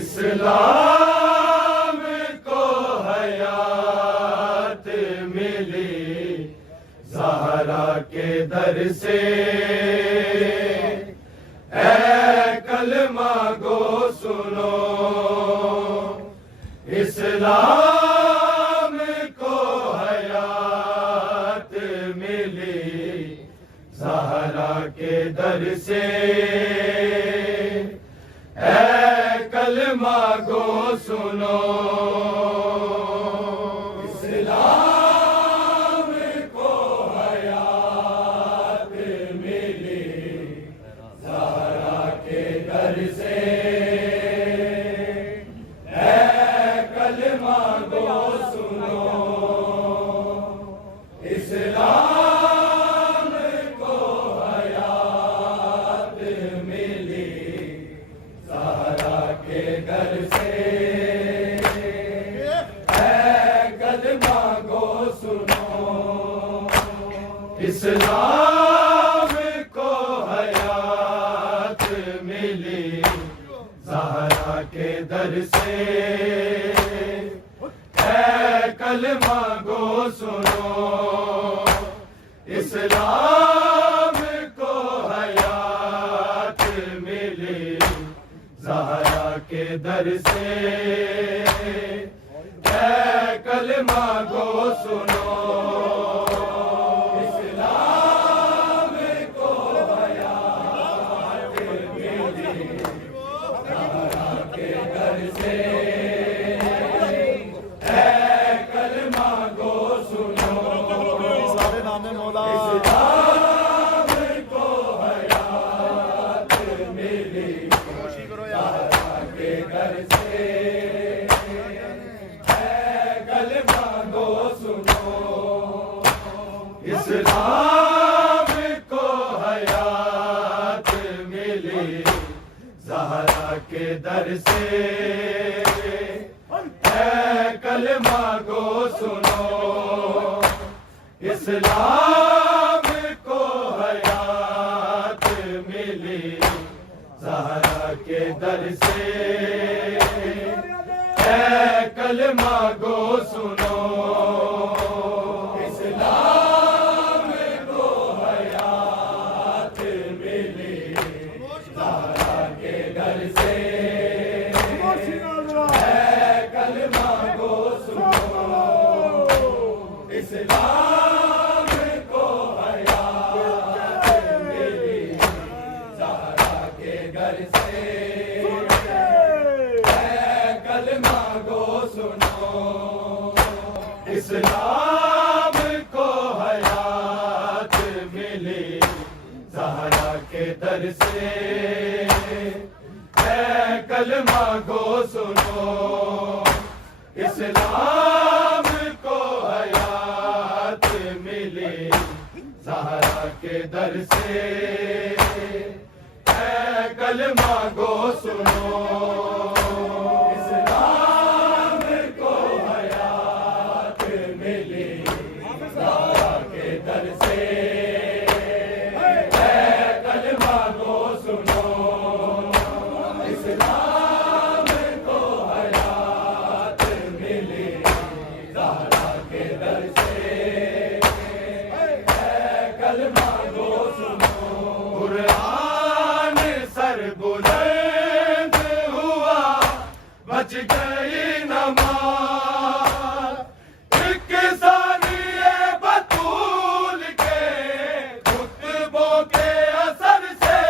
اسلام کو حیات ملی زہرا کے در سے، اے کلمہ گو سنو، اسلام کو حیات ملی زہرا کے در سے، اے کلمہ گو سنو، اسلام کو حیات ملی زہرا کے در سے، اے کلمہ گو سنو، اسلام کو حیات ملی زہرا کے در سے، اے کلمہ گو سنو، اسلام کو حیات ملی زہرا کے در سے، اے کلمہ گو سنو، اسلام کو حیات ملی زہرا کے در سے، اے کلمہ گو سنو، اسلام کو حیات ملی زہرا کے در سے، اے کلمہ گو سنو، اسلام کو حیات ملی زہرا کے در سے، اے کلمہ گو سنو، اسلام کو حیات ملی زہرا کے در سے، اے کلمہ گو سنو، اسلام کو حیات ملی زہرا کے در سے، اے کلمہ گو سنو، اسلام کو حیات ملی زہرا کے در سے، اے کلمہ گو سنو، اسلام کو حیات ملی زہرا کے در سے، اے کلمہ گو سنو، اسلام کو حیات ملی زہرا کے در سے، اے کلمہ گو سنو، اسلام کو حیات ملی زہرا کے در سے، اے کلمہ گو سنو، اسلام کو حیات ملی زہرا کے در سے، اے کلمہ گو سنو، اسلام کو حیات ملی زہرا کے در سے، اے کلمہ گو سنو، قرآن سر بلند ہوا بچ گئی نماز، ایک ثانیہ بطول کے خطبوں کے اثر سے،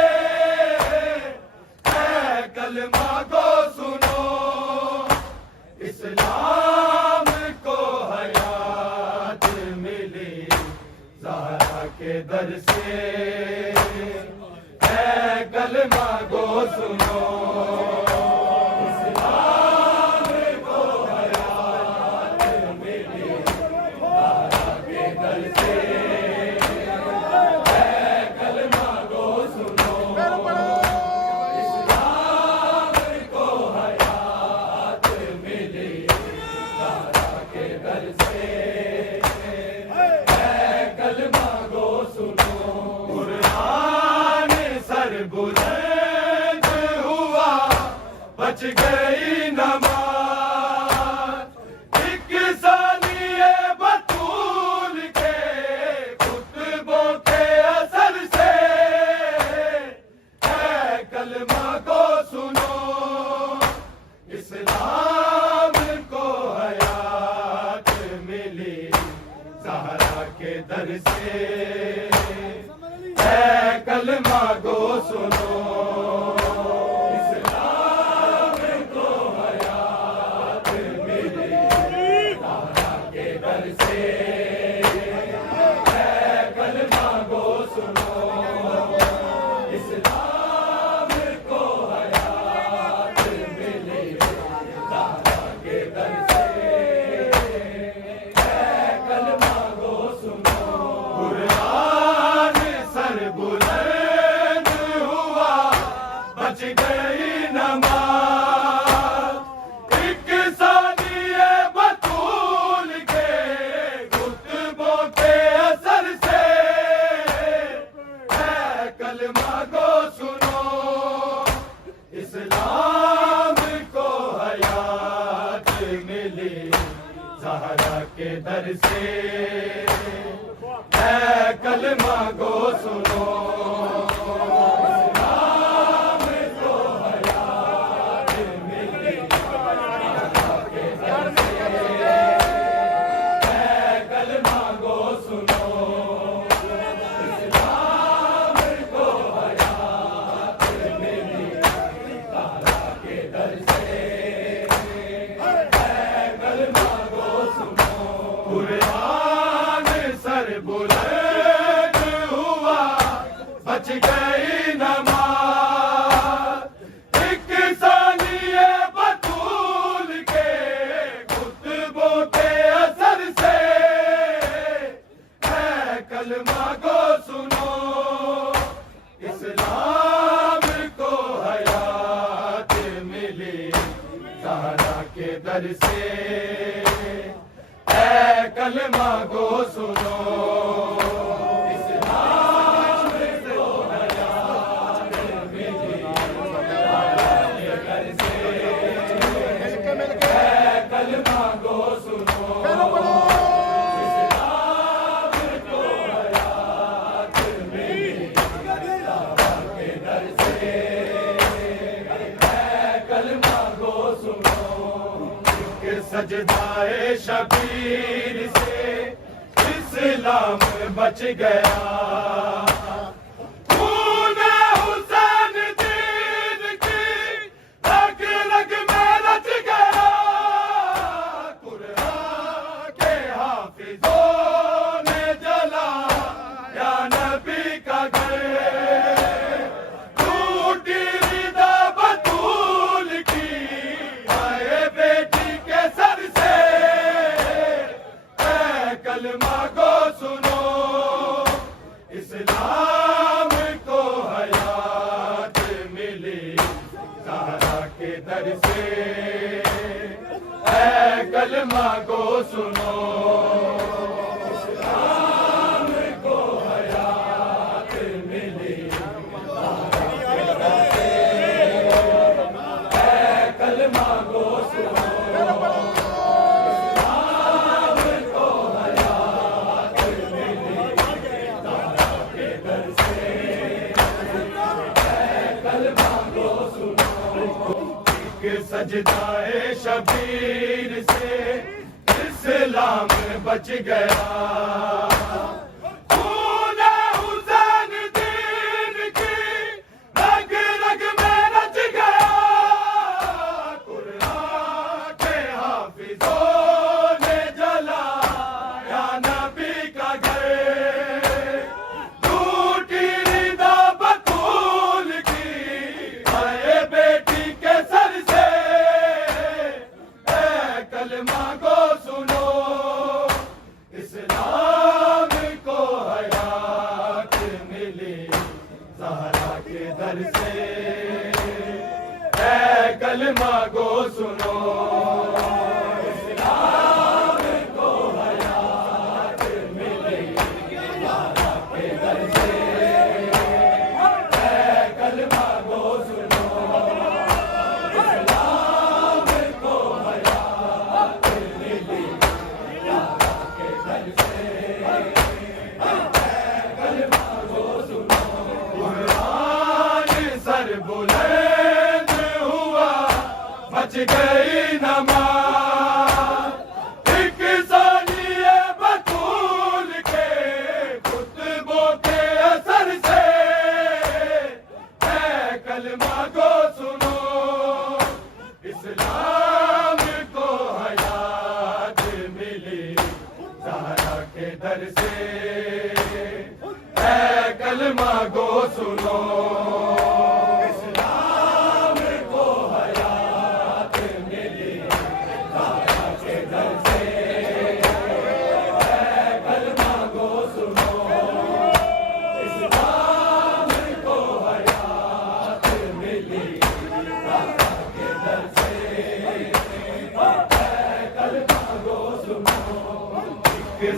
اے کلمہ گو سنو، اسلام کو حیات ملی زہرا کے در سے، اے کلمہ گو سنو، اسلام کو حیات ملی زہرا کے در سے، اے کلمہ گو سنو، اسلام کو حیات ملی زہرا کے در سے، اے کلمہ گو سنو، قرآن سر بلند ہوا بچ گئی نماز ایک ثانیے بطول کے خطبوں کے اثر سے اے کلمہ کو سنو اسلام کو حیات ملی زہرا کے در سے اے کلمہ کو سنو زہرا کے در سے اے کلمہ کو سنو اسلام کو حیات ملی زہرا کے در سے اے کلمہ کو سنو اسلام کو حیات ملی زہرا کے در سے قرآن سر بلند ہوا بچ گئی نماز ایک ثانیے بطول کے خطبوں کے اثر سے اے کلمہ کو سنو اسلام کو حیات ملی زہرا کے در سے اے کلمہ کو سنو اسلام کو حیات ملی زہرا کے در سے اے کلمہ کو سنو اسلام کو حیات ملی زہرا کے در سے اے کلمہ کو سنو سجدائے شبیر سے اسلام بچ گیا خون حسین دین کی رگ رگ میں رچ گیا قرآن کے حافظوں نے جلا یا نبی کا گھر ٹوٹی رضا بطول کی آئے بیٹی کے سر سے اے کلمہ کو سنو اسلام کو حیات ملی زہرا کے در سے اے کلمہ کو سنو اسلام کو حیات ملی زہرا کے در سے اے کلمہ کو سنو سجدائے شبیر سے اسلام بچ گیا خون حسین دین کی رگ رگ میں رچ گیا قرآن کے حافظوں نے جلا یا نبی کا گھر ٹوٹی رضا بطول کی آئے بیٹی کے سر سے اے کلمہ کو سنو اسلام کو حیات ملی زہرا کے در سے اے کلمہ کو سنو اسلام کو حیات ملی زہرا کے در سے اے کلمہ کو سنو اسلام بچ گئی نماز ایک ثانیہ بطول کے خطبوں کے اثر سے اے کلمہ گو سنو اسلام کو حیات ملی زہرا کے در سے اے کلمہ گو سنو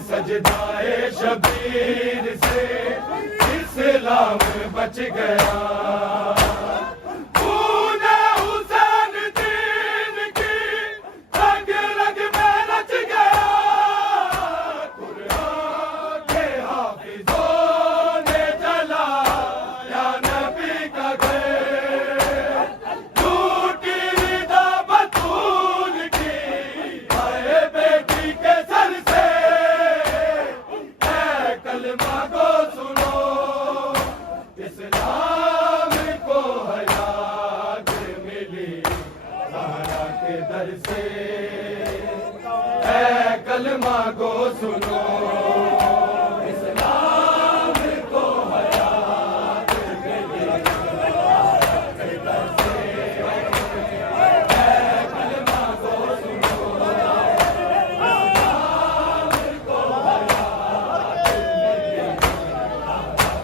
سجدائے شبیر سے اسلام بچ گیا خون حسین دین کی رگ رگ میں رچ گیا قرآن کے حافظوں نے جلایا نبی کا گھر ٹوٹی رضا بطول کی آئے بیٹی کے سر سے کلمہ کو سنو اسلام کو حیات ملی زہرا کے در سے اے کلمہ کو سنو اسلام کو حیات ملی زہرا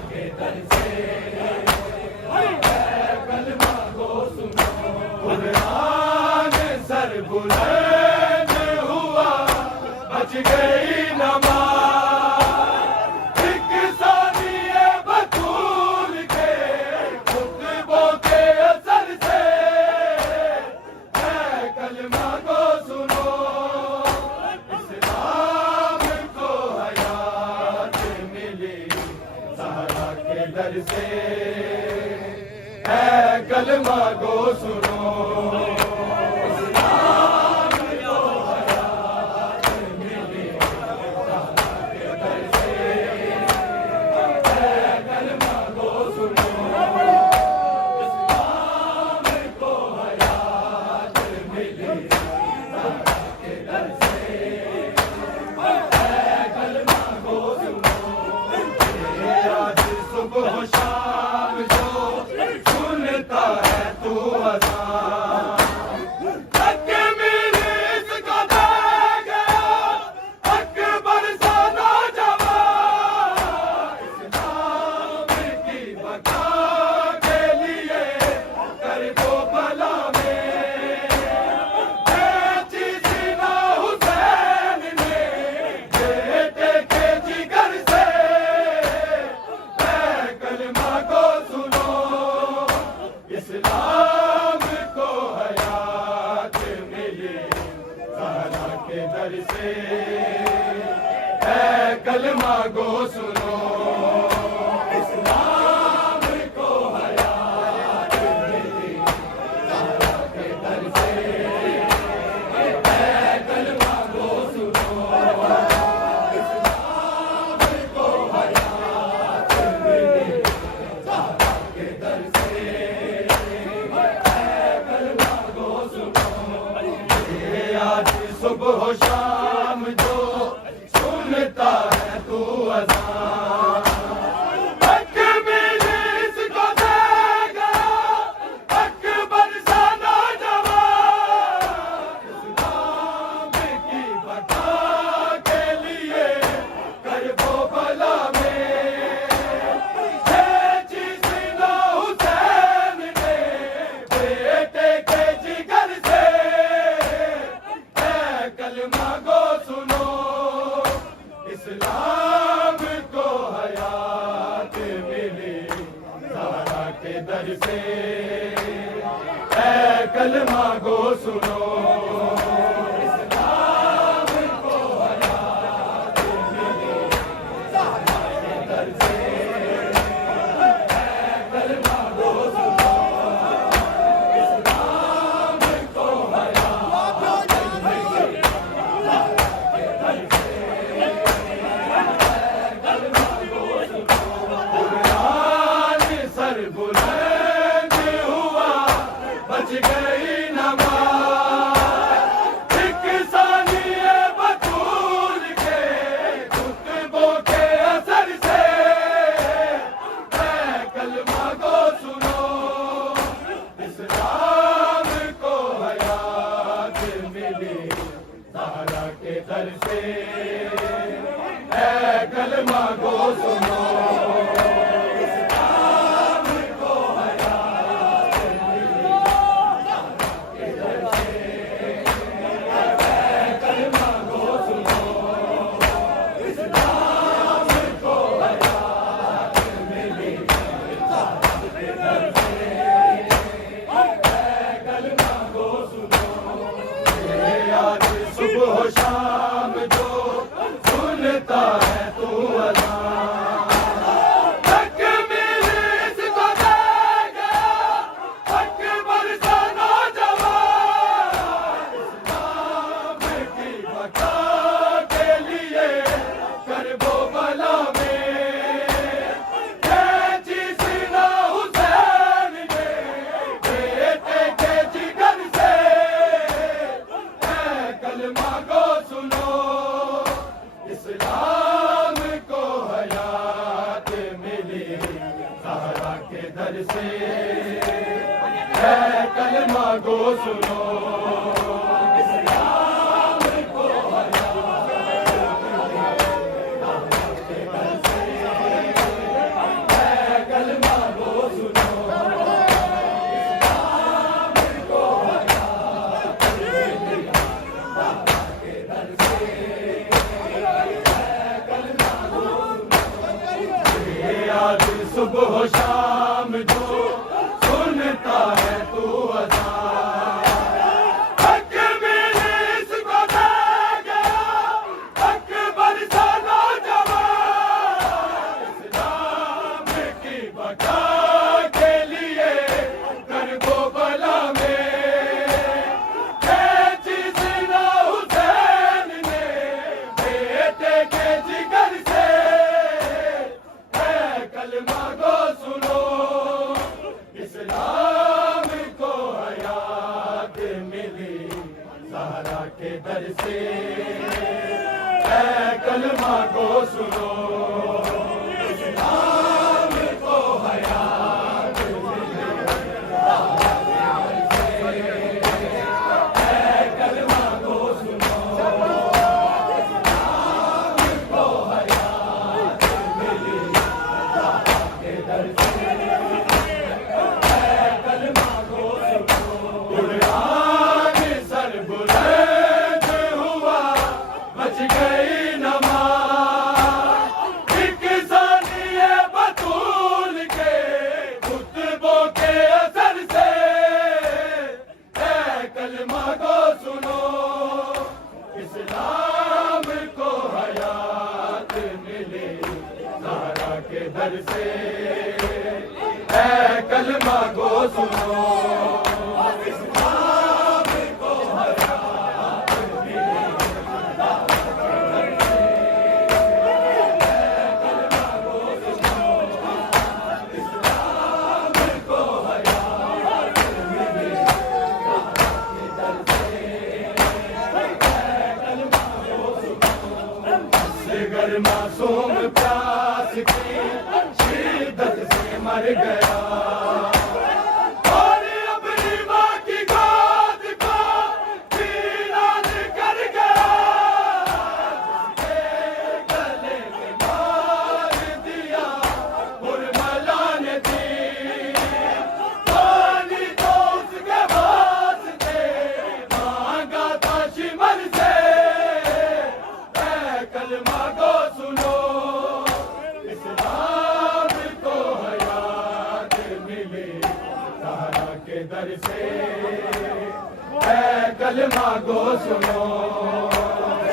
کے در سے اے کلمہ کو سنو بلند ہوا بچ گئی نماز ایک ثانیہ بطول کے خطبوں کے اثر سے اے کلمہ کو سنو اسلام کو حیات ملی زہرا کے در سے اے کلمہ کو سنو صبح شام جو سنتا ہے تو اذان حق ملی اس کو دے گیا اکبر سا نوجوان اسلام کی بقا کے لیے کربلا میں بیچی سینہ حسین نے بیٹے کے جگر سے کلمہ کو سنو اسلام کو حیات ملی زہرا کے در سے اے کلمہ کو سنو اسلام کو حیات ملی زہرا کے در سے اے کلمہ کو سنو اسلام کو حیات ملی آج صبح شام جو سنتا ہے تو اذان حق ملی اس کو دے گیا اکبر سا نوجوان اسلام کی بقا کے لیے کربلا میں بیچی سینہ حسین نے بیٹے کے جگر سے اے کلمہ کو سنو اسلام کو حیات ملی زہرا کے در سے اے کلمہ کو سنو اسلام کو حیات ملی زہرا کے در سے اے کلمہ کو سنو اسلام کو صبح و شام جو سنتا ہے تو اذان، حق ملی اس کو دے گیا اکبر سا نوجوان، اسلام کی بقا کے لیے کرب و بلا میں کھینچی سینہ حسین نے بیٹے کے جگر سے، اے کلمہ کو سنو اسلام کو حیات ملی زہرا کے در سے، اے کلمہ کو سنو اسلام کو حیات ملی زہرا کے در سے، اے کلمہ کو سنو اسلام کو حیات ملی زہرا کے در سے، آج صبح و شام جو سنتا ہے تو اذان، حق ملی اس کو دے گیا اکبر سا نوجوان، اسلام کی بقا کے لیے کرب و بلا میں کھینچی سینہ حسین نے بیٹے کے جگر سے، اے کلمہ کو سنو اسلام کو حیات ملی زہرا کے در سے، اے کلمہ کو سنو اسلام کو حیات ملی زہرا کے در سے، اے کلمہ کو سنو اسلام کو حیات ملی زہرا کے در سے، اے کلمہ کو سنو قرآن سر بلند ہوا بچ گئی نماز، ایک ثانیہ بطول کے خطبوں کے اثر سے، اے کلمہ کو سنو اسلام کو حیات ملی زہرا کے در سے، اے کلمہ کو سنو اسلام کو حیات ملی زہرا کے در سے، اے کلمہ کو سنو اسلام کو حیات ملی زہرا کے در سے، اے کلمہ کو سنو اصغر معصوم پیاس کی شدت سے مر گیا، اور اپنی ماں کی گود کو ویران کر گیا، جس کے گلے میں مار دیا برملا نے دی، پانی تو اس کے واسطے مانگا تھا شمر سے، اے کلمہ کو سنو اسلام کو حیات ملی زہرا کے در سے، اے کلمہ کو سنو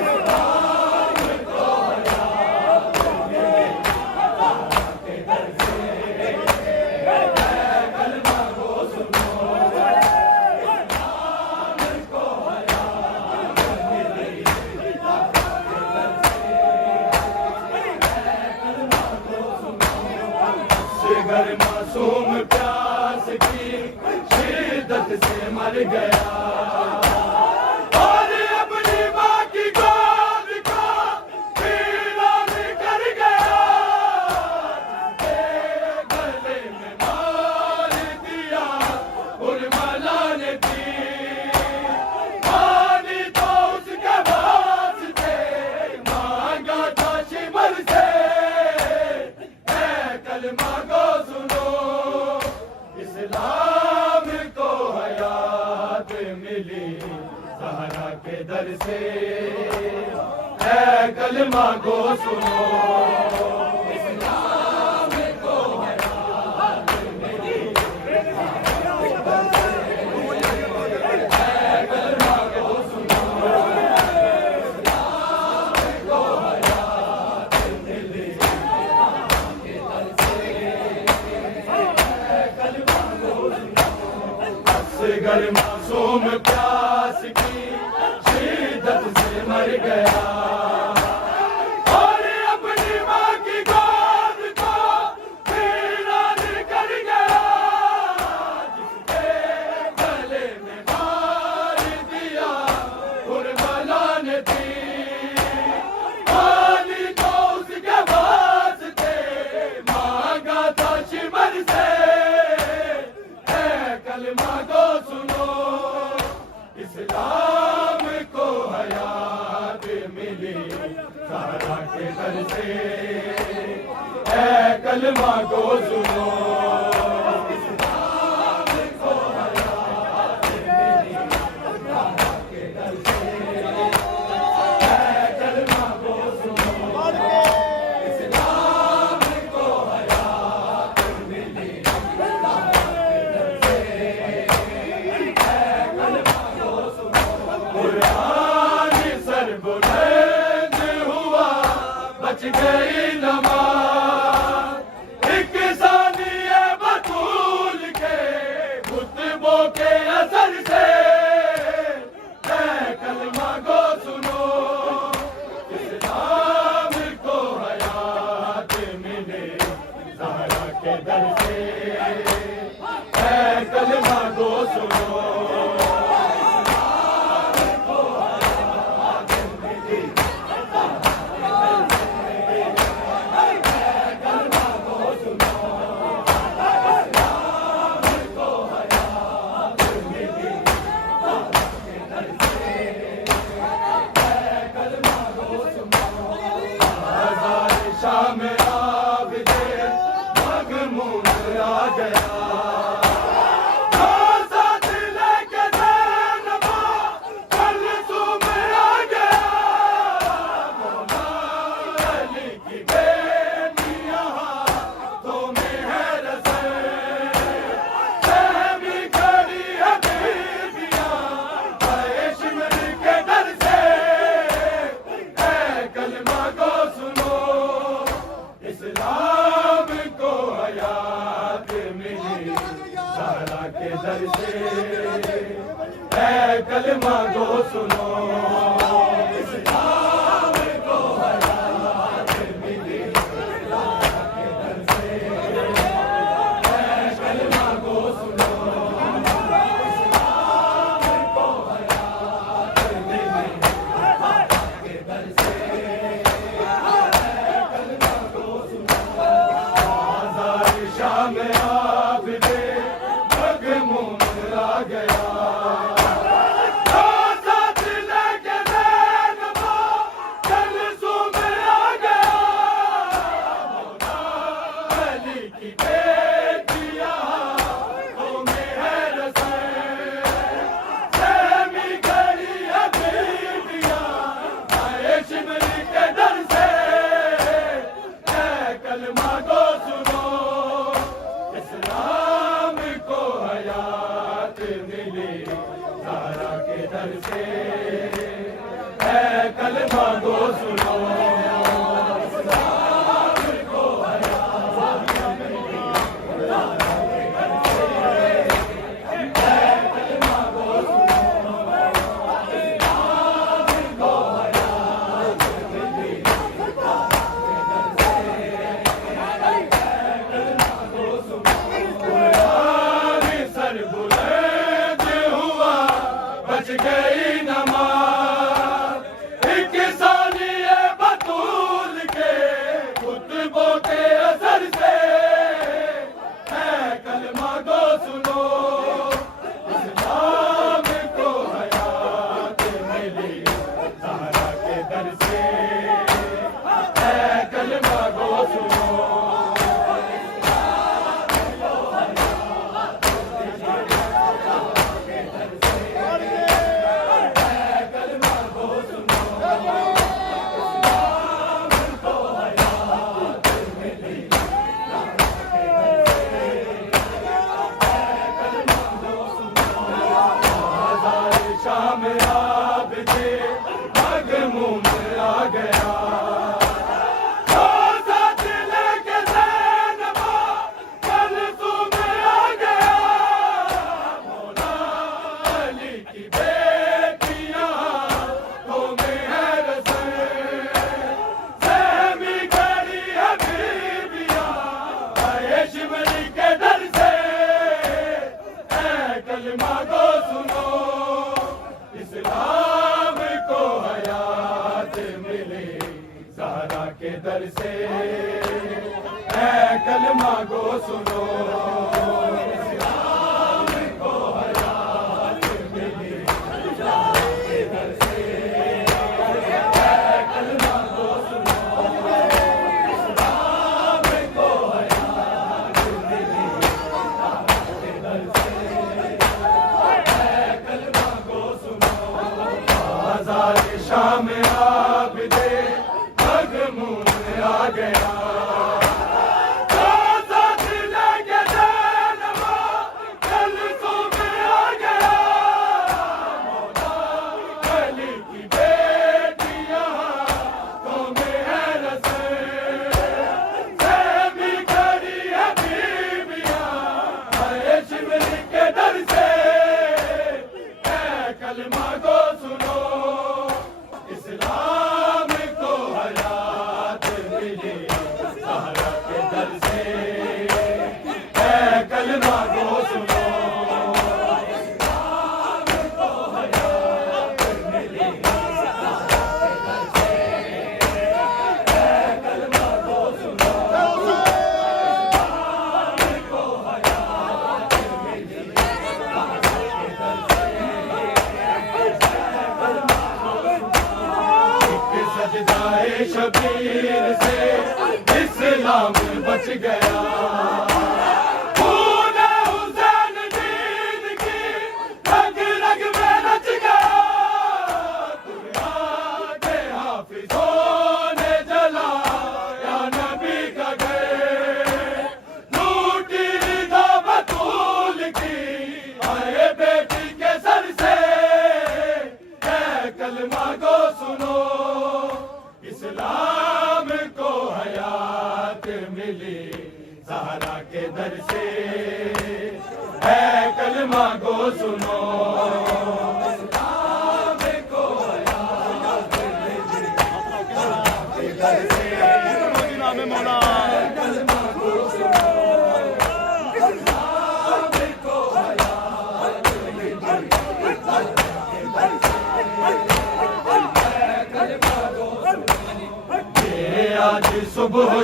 اسلام کو حیات ملی زہرا کے در سے، اے کلمہ کو سنو اسلام کو حیات ملی زہرا کے در سے، اصغر معصوم پیاس کی شدت سے مر گیا، اور اپنی ماں کی گود کو ویران کر گیا، جس کے گلے میں مار دیا برملا نے دی، پانی تو اس کے واسطے مانگا تھا شمر سے، اے کلمہ کو سنو اسلام کو حیات ملی زہرا کے در سے، اے کلمہ کو سنو اسلام کو حیات ملی زہرا کے در سے، اے کلمہ کو سنو کی شدت سے مر گیا اور اپنی ماں کی گود کو ویران کر گیا جس کے گلے میں مار دیا کربلا نے تیر علی کو اس کے واسطے مانگا تھا شمر سے اے کلمہ کو سنو اسلام کو حیات ملی زہرا کے در سے اے کلمہ کو سنو اسلام کو حیات ملی زہرا کے در سے اے کلمہ کو سنو اسلام کو حیات ملی زہرا کے در سے قرآن سر بلند ہوا بچ گئی نماز ایک ثانیہ بطول کے خطبوں کے اثر سے اے کلمہ کو سنو اسلام کو حیات ملے زہرا کے در سے اے کلمہ کو سنو شام آب دے مغمون آ گیا ساتھ لے کے زینبا کلثوم آ گیا مولا علی کی بیٹیاں ہاتھوں میں ہے رسے بھی کھڑی ہے بیویاں آئے شمر کے در سے اے کلمہ کو سنو اسلام کو حیات ملی زہرا کے در سے اے کلمہ کو سنو اسلام کو حیات ملی زہرا کے در سے اے کلمہ کو سنو اسلام کو حیات ملی زہرا کے در سے شام آب دے مغمون آ گیا ساتھ لے کے زینبا کلثوم آ گیا مولا علی کی بیٹیاں ہاتھوں میں ہے رسے بھی کھڑی ہے بیویاں آئے شمر کے در سے اے کلمہ کو سنو اسلام کو حیات ملی زہرا کے در سے اے کلمہ کو سنو اسلام کو حیات ملی زہرا کے در سے اے کلمہ کو سنو اسلام کو حیات ملی زہرا کے در سے قرآن سر بلند ہوا بچ گئی نماز ایک ثانیہ بطول کے خطبوں کے اثر سے اے کلمہ کو سنو اسلام کو حیات ملی زہرا کے در سے اے کلمہ کو سنو شام آب دے مغمون آ گیا ساتھ لے کے زینبا کلثوم آ گیا مولا علی کی بیٹی در سے اے کلمہ گو سنو اسلام کو حیات ملی اللہ کے در سے اے کلمہ گو سنو اسلام کو حیات ملی اللہ کے در سے اے کلمہ گو سنو آزاد شام عابد مغمون آ گیا شبیر سے اسلام بچ گیا خون حسین دین کی رگ رگ میں رچ گیا دنیا کے حافظوں نے جلایا نبی کا گھر لوٹی رضا بطول کی آئے بیٹی کے سر سے اے کلمہ گو سنو اسلام کو حیات ملی زہرا کے در سے اے کلمہ گو سنو اسلام کو حیات ملی زہرا کے در سے مولا کلمہ گو سنو اسلام کو حیات ملی زہرا کے در سے اے کلمہ گو سنو آج صبح